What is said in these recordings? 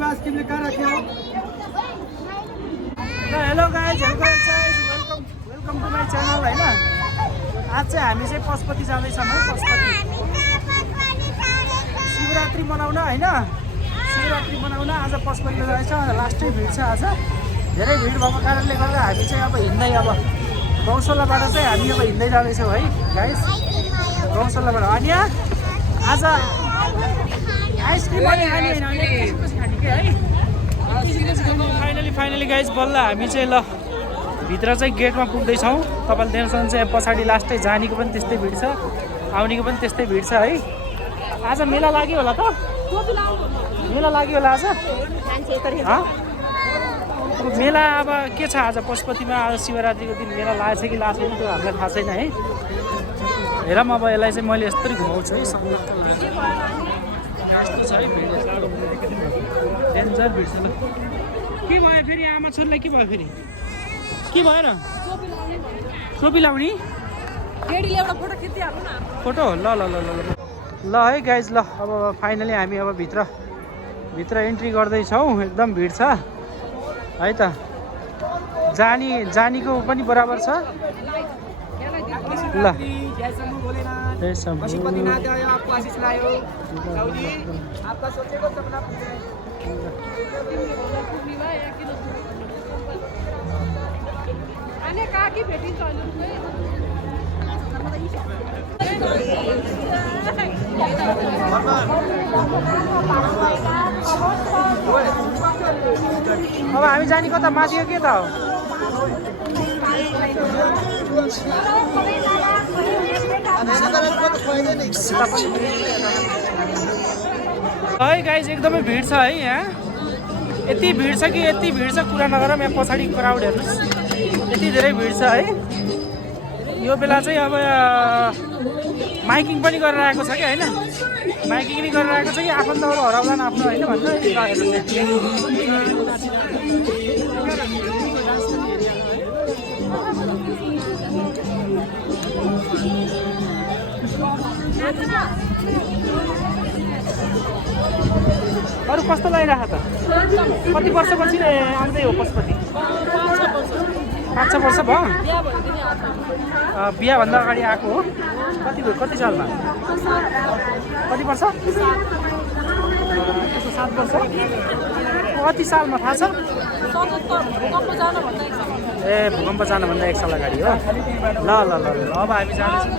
Hello guys, welcome to my channel होइन। आज चाहिँ हामी चाहिँ पशुपति जाँदैछौँ है। पशुपति शिवरात्रि मनाउन होइन, शिवरात्रि मनाउन आज पशुपति जाँदैछ। लास्टै भिड छ आज, धेरै भिड भएको कारणले गर्दा हामी चाहिँ अब हिँड्दै, अब गौशालाबाट चाहिँ हामी अब हिँड्दै जाँदैछौँ है गाइज, गौशालाबाट। अनि आज आइसक्रिम पनि खाने होइन, खाने कि है। फाइनली गाइज बल्ल हामी चाहिँ ल भित्र चाहिँ गेटमा पुग्दैछौँ। तपाईँले देख्न सक्नुहुन्छ यहाँ पछाडि लास्टै जानेको पनि त्यस्तै भिड छ, आउनेको पनि त्यस्तै भिड छ है। आज मेला लाग्यो होला त, मेला लाग्यो होला आज। मेला अब के छ आज पशुपतिमा, आज शिवरात्रिको दिन मेला लागेको छ कि लागेको छैन त्यो हामीलाई थाहा छैन है। हेरौँ अब यसलाई चाहिँ मैले यस्तरी घुमाउँछु है। यस्तो छ है भिड, डेन्जर भिड छ। के भयो फेरि आमा छोरीलाई, के भयो फेरि, के भएर टोपी लाउने फोटो? ल ल ल ल ल है गाइज। ल अब फाइनली हामी अब भित्र एन्ट्री गर्दैछौँ। एकदम भिड छ है त, जानीको पनि बराबर छ। ल पशुपतिनाथ आयो, आपको आशीष लायो। साउजी, आपका सोचेको सपना आने काकी भेटिन्छ अहिले। अब हामी जाने कता माथि हो के त हो? है गाइज एकदमै भिड छ है यहाँ। यति भिड छ कि यति भिड छ कुरा नगरौँ। यहाँ पछाडि क्राउड हेर्नुहोस्, यति धेरै भिड छ है। यो बेला चाहिँ अब माइकिङ पनि गरेर आएको छ कि होइन, माइकिङ पनि गरेर आएको छ कि आफन्तहरू हराउँदैन आफ्नो होइन भन्नु। अरू कस्तो लागिरहेको त? कति वर्षपछि आउँदै हो पशुपति? 5-6 वर्ष भयो। बिहाभन्दा अगाडि आएको हो। कति सालमा? कति वर्ष? 7 वर्ष। कति सालमा थाहा छ? ए भूकम्प जानुभन्दा 1 साल अगाडि हो। ल ल ल ल अब हामी जाँदैछौँ।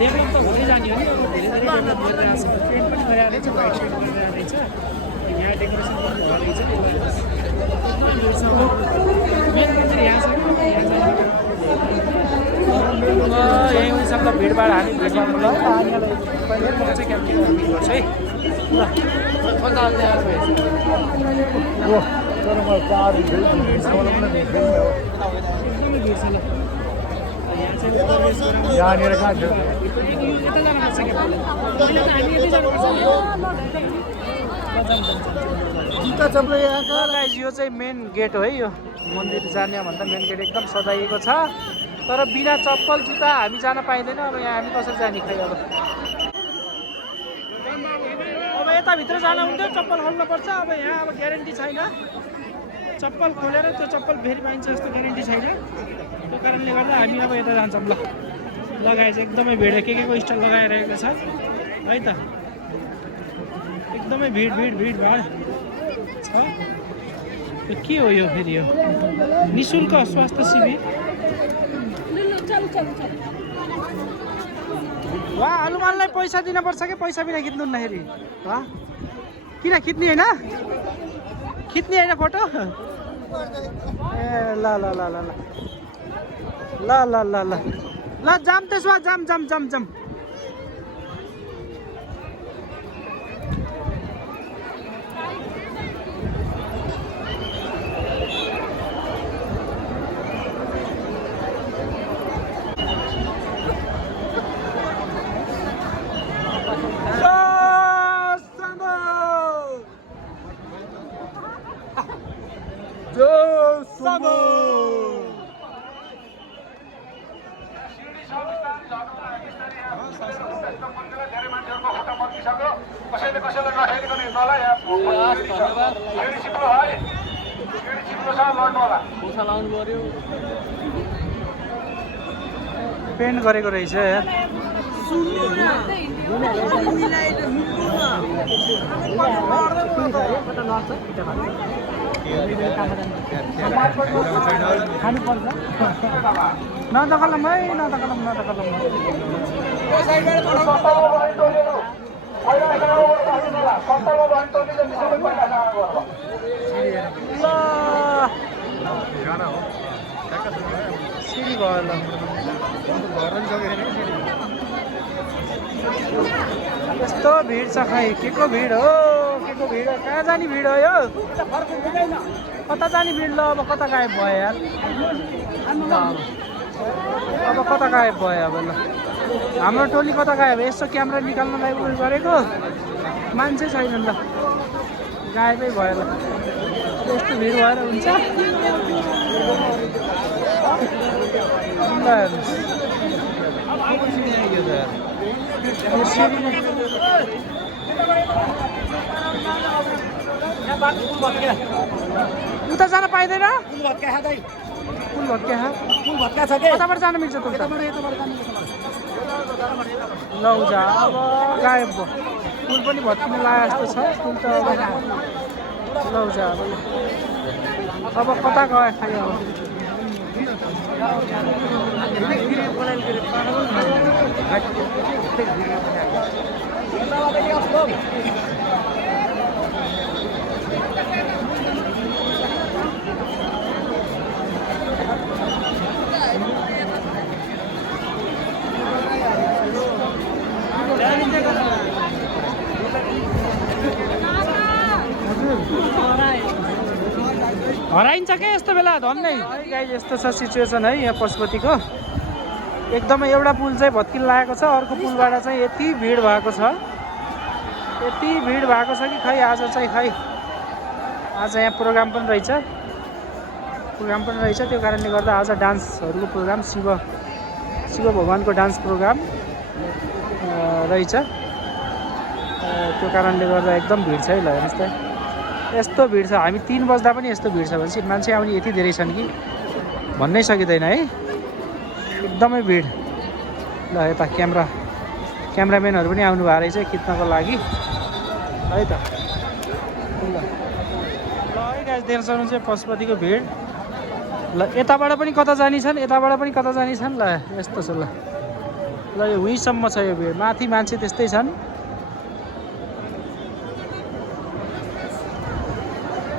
डेभलप त हुँदै जाने हो नि, धेरै डेभलप भइरहेको छ। ट्रेन पनि गइरहेको रहेछ, बाइक साइड गइरहेको रहेछ, यहाँ डेकोरेसन पनि भइरहेछ। मेन मन्दिर यहाँ छ, यहीँ उनीसँग भिडभाड हामी भिडभाड ल नानीहरूलाई पहिले म चाहिँ क्याप्चर गर्छु है। ल एकदमै भिड छ। ल यहाँनिर कहाँ थियो? यता जानुपर्छ कि हामी यतै जानुपर्छ। गाइज यो चाहिँ मेन गेट हो है, यो मन्दिर जाने भन्दा मेन गेट एकदम सजाइएको छ। तर बिना चप्पल जुत्ता हामी जान पाइँदैन। अब यहाँ हामी कसरी जाने खै? अब यताभित्र जान हुन्थ्यो, चप्पल खोल्नुपर्छ। अब यहाँ अब ग्यारेन्टी छैन, चप्पल खोलेर त्यो चप्पल फेरि पाइन्छ जस्तो ग्यारेन्टी छैन। त्यो कारणले गर्दा हामी अब यता जान्छौँ। ल लगाएछ एकदमै भिड, के को स्टल लगाइरहेको छ है त। एकदमै भिड भाड छ। के हो यो फेरि? यो निःशुल्क स्वास्थ्य शिविर। वा हनुमानलाई पैसा दिनुपर्छ कि पैसा बिना खिच्नुहुन्दाखेरि? वा किन खिच्ने होइन? खिच्ने होइन फोटो? ए ल ल ल ल ल ल ल ल ल जाम त्यसो भए जाम जाम जाम जाम। कसैले कसैलाई नखेलिकन हिँड्नु होला यहाँ सिँढी चिप्लो है सिँढी चिप्लोसँग लड्नु होला पेन्ट गरेको रहेछ यार नदकलम है नदकलम सिडी भयो ल यस्तो भिड छ खै के को भिड हो कहाँ जाने भिड हो यो कता जाने भिड ल अब कता गायब भयो यार अब कता गायब भयो अब ल हाम्रो टोली कता गायब यसो क्यामेरा निकाल्नलाई उयो गरेको मान्छे छैन ल गायबै भयो ल यस्तो भिड भएर हुन्छ उता जान पाइँदैन पुल भत्का छ कताबाट जानु मिल्छ त ल उजा अब गायब भयो पुल पनि भत्किन लागेको जस्तो छ पुल त ल उजा अब कता गयो खाइ अब हराइन्छ क्या यस्तो बेला धन्नै गाइस यस्तो छ सिचुएसन है यहाँ पशुपतिको एकदमै एउटा पुल चाहिँ भत्किन लागेको छ अर्को पुलबाट चाहिँ यति भिड भएको छ कि खै आज चाहिँ खै आज यहाँ प्रोग्राम पनि रहेछ त्यो कारणले गर्दा आज डान्सहरूको प्रोग्राम शिव भगवानको डान्स प्रोग्राम रहेछ त्यो कारणले गर्दा एकदम भिड छ है ल हेर्नुहोस् त यस्तो भिड छ हामी 3 बज्दा पनि यस्तो भिड छ भनेपछि मान्छे आउने यति धेरै छन् कि भन्नै सकिँदैन है एकदमै भिड ल यता क्यामेराम्यानहरू पनि आउनु भएको रहेछ खिच्नको लागि है त ल है गाइस देख्न सक्नुहुन्छ पशुपतिको भिड ल यताबाट पनि कता जाने छन् ल यस्तो छ ल यो हुइसम्म छ यो भिड माथि मान्छे त्यस्तै छन्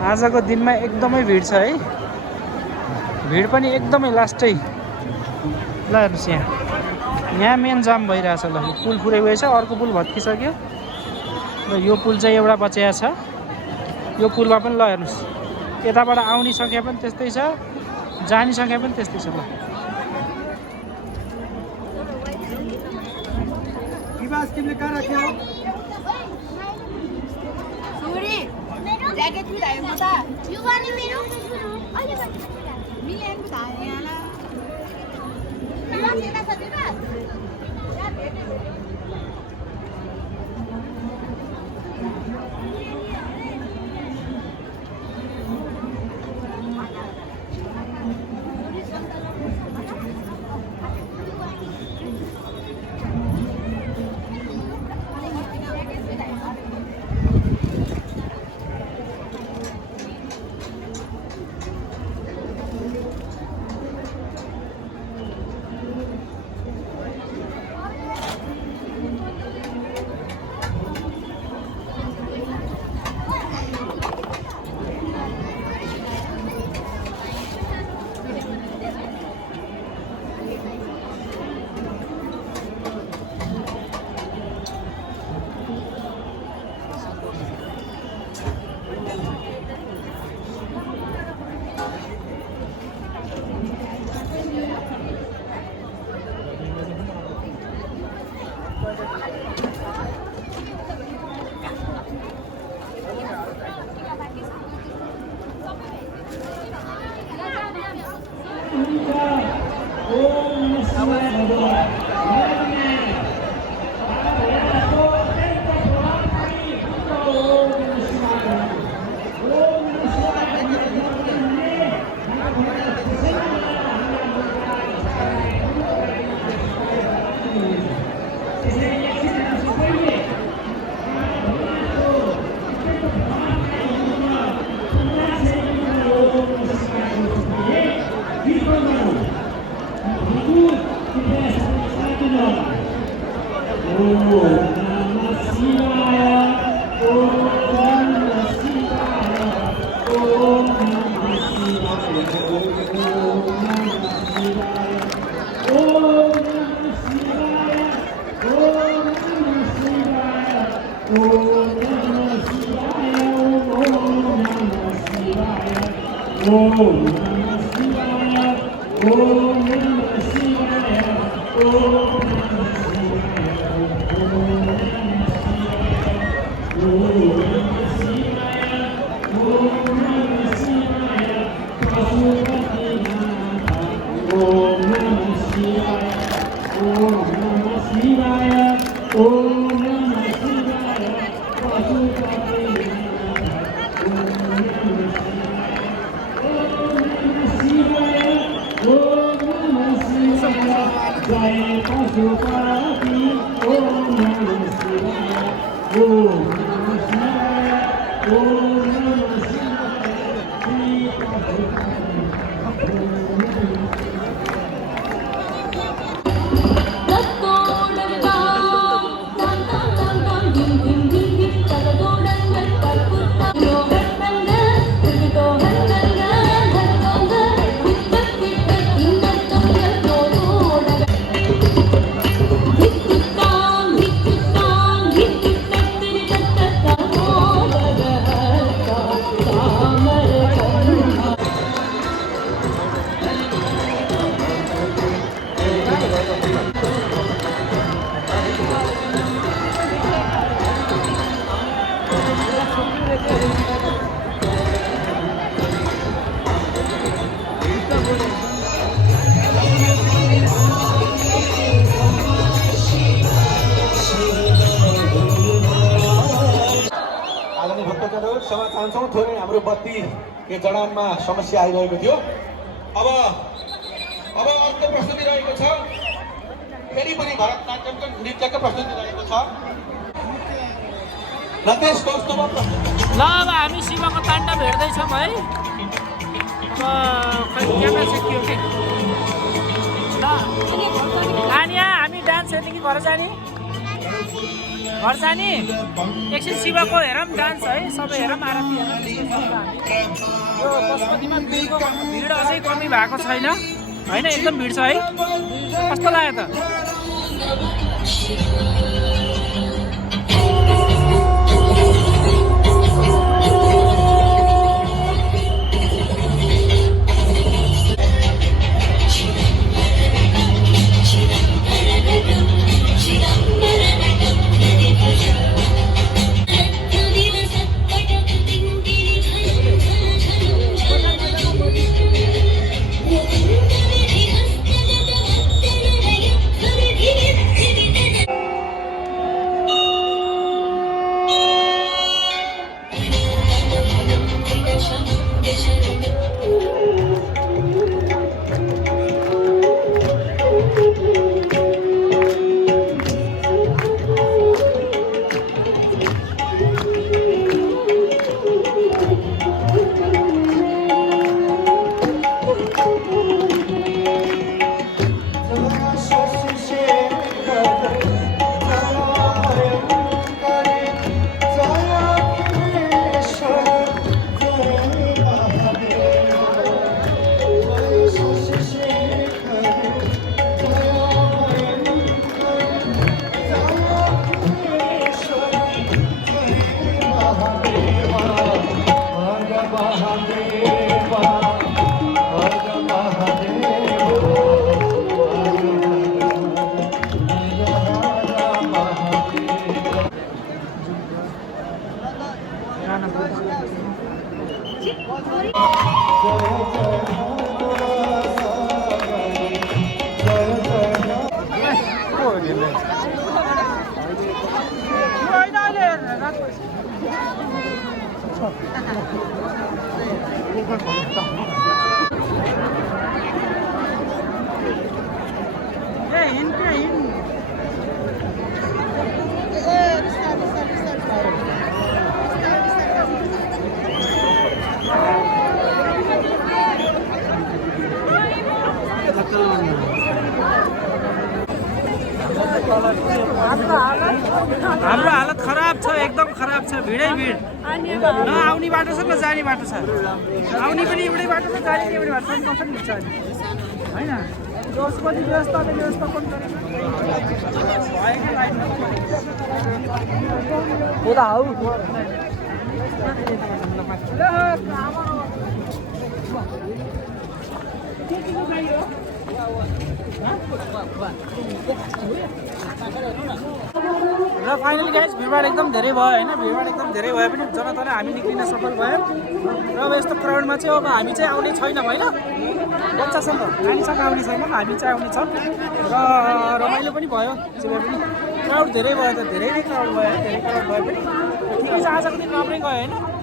आजको दिनमा एकदमै भिड छ है भिड पनि एकदमै लास्टै ल हेर्नुहोस् यहाँ मेन जाम भइरहेछ ल पुल पुरै गएछ अर्को पुल भत्किसक्यो र यो पुल चाहिँ एउटा बचिया छ यो पुलमा पनि ल हेर्नुहोस् यताबाट आउने सङ्ख्या पनि त्यस्तै छ जाने सङ्ख्या पनि त्यस्तै छ ल ज्याकेट पनि धायो म त यो गर्ने मेरो मिलेन पो धायो यहाँला यता छ त्यता आदरणीय भक्तजनहरू क्षमा चाहन्छौँ थोरै हाम्रो बत्ती यो जडानमा समस्या आइरहेको थियो अब अर्को प्रस्तुति रहेको छ फेरि पनि भरतनाट्यमको नृत्यको प्रस्तुति रहेको छ नतेश कौस्तुभ ल अब हामी शिवको ताण्डव हेर्दैछौँ है अब खै क्यामेरा सेकियो कि ल आनिया हामी डान्स हेर्ने कि घर जाने एकछिन शिवको हेरौँ डान्स है सबै हेरौँ आरती हेरौँ यो पशुपतिमा भिड अझै कमी भएको छैन होइन एकदम भिड छ है कस्तो लाग्यो त हाम्रो हालत खराब छ एकदम खराब छ भिडै भिड न आउने बाटो छ न जाने बाटो छ आउने पनि एउटै बाटो छ जाने एउटै बाटो छ कसरी हुन्छ होइन जोसपति व्यवस्थाले व्यवस्थापन गरेको भएकै लाइनमा उता हौ र फाइनली गाइस भिडभाड एकदम धेरै भयो होइन भिडभाड एकदम धेरै भए पनि जनताले हामी निक्लिन सफल भयो र अब यस्तो क्राउडमा चाहिँ अब हामी चाहिँ आउने छैन होइन बच्चासँग नानीसँग आउने छैन हामी चाहिँ आउने छौँ र रमाइलो पनि भयो जेमा पनि क्राउड धेरै भयो त धेरै नै क्राउड भयो धेरै क्राउड भयो पनि ठिकै छ आजको दिन राम्रै गयो होइन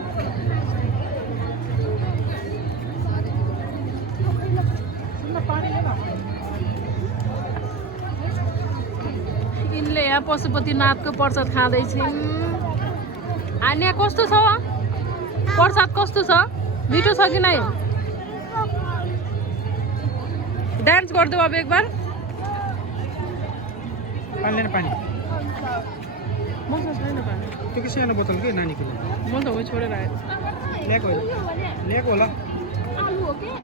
यिनले यहाँ पशुपतिनाथको प्रसाद खाँदैछिन् आन्या कस्तो छ प्रसाद कस्तो छ मिठो छ कि नै डान्स गरिदेऊ अब एक बार पानी पानी मसँग छैन पानी त्यो के सानो बोतल के नानीको म त हो छोडेर आएँ ल्याएको होला